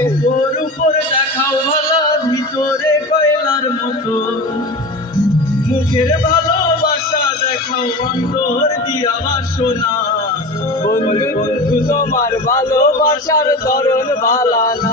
উপর উপর দেখাও ভালা ভিতরে কয়লার মতো। মুখের ভালোবাসা দেখাও অন্তর দিয়া বাসনা। বন্ধু বন্ধু তোমার ভালোবাসার ধরন ভালা না।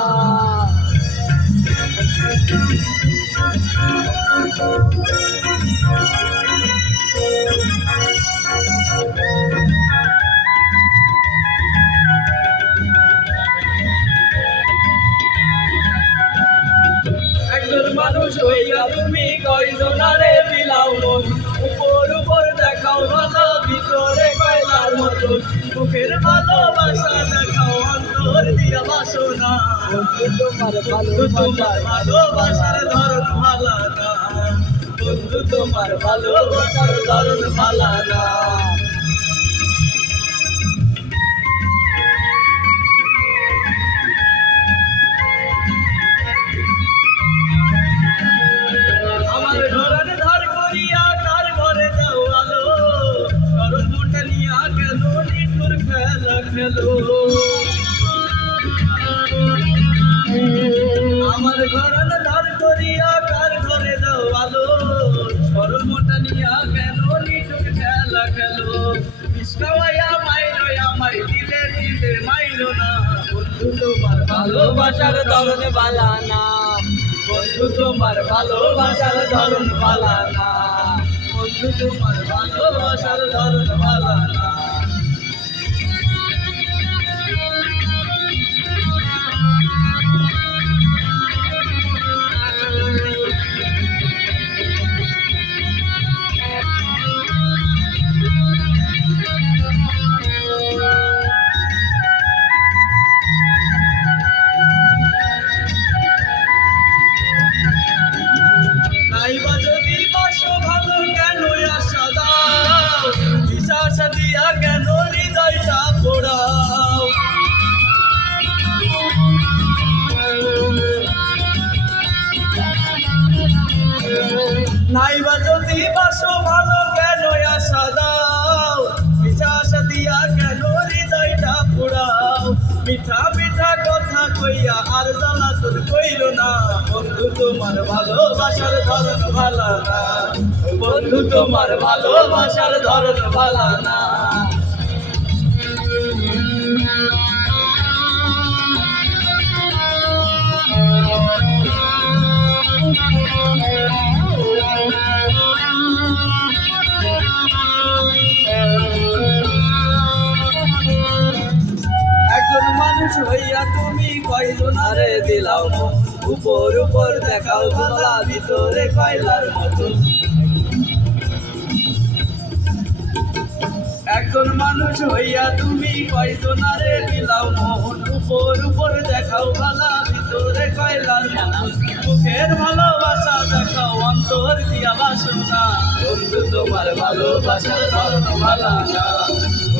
হইয়া তুমি কয়জনারে বিলাও মন? উপর উপর দেখাও ভালো ভিতরে কয়লার মতো। মুখের ভালোবাসা দেখাও অন্তর দিয়া বাসনা। বন্ধু তোমার ভালোবাসার ভালোবাসার ধরন ভালা না। বন্ধু তোমার ভালোবাসার ধরন ভালা না। আমার ঘরে ধার করিয়া কার ঘরে যাও আলো? নিয়া গেল, নিঠুর খেলা খেলো। ইস্কাওয়াইয়া মাইলো, আমায় দিলে দিলে না। বন্ধু তোমার ভালোবাসার ধরন ভালা না। বন্ধু তোমার ভালোবাসার ধরন ভালা না। বন্ধু তোমার ভালোবাসার ধরন ভালা না। নাইবা যদি বাসো ভালো কেন আশা দাও? বিশ্বাস দিয়া কেন হৃদয়টা পোড়াও? মিঠা মিঠা কথা কইয়া আর জ্বালা তোর কইল না। বন্ধু, তোমার ভালোবাসার ধরন ভালা না। বন্ধু, তোমার ভালোবাসার ধরন ভালা না। মানুষ হইয়া তুমি কয়জনারে দিলাও? উপর উপর দেখাও ভিতরে কয়লার মতো। একজন মানুষ হইয়া তুমি কয়জনারে দিলাও মোহন উপর উপর দেখাও ভালা ভিতরে কয়লার মুখের ভালোবাসা দেখাও, অন্তর দিয়া বাসনা। বন্ধু, তোমার ভালোবাসার ধরন ভালা না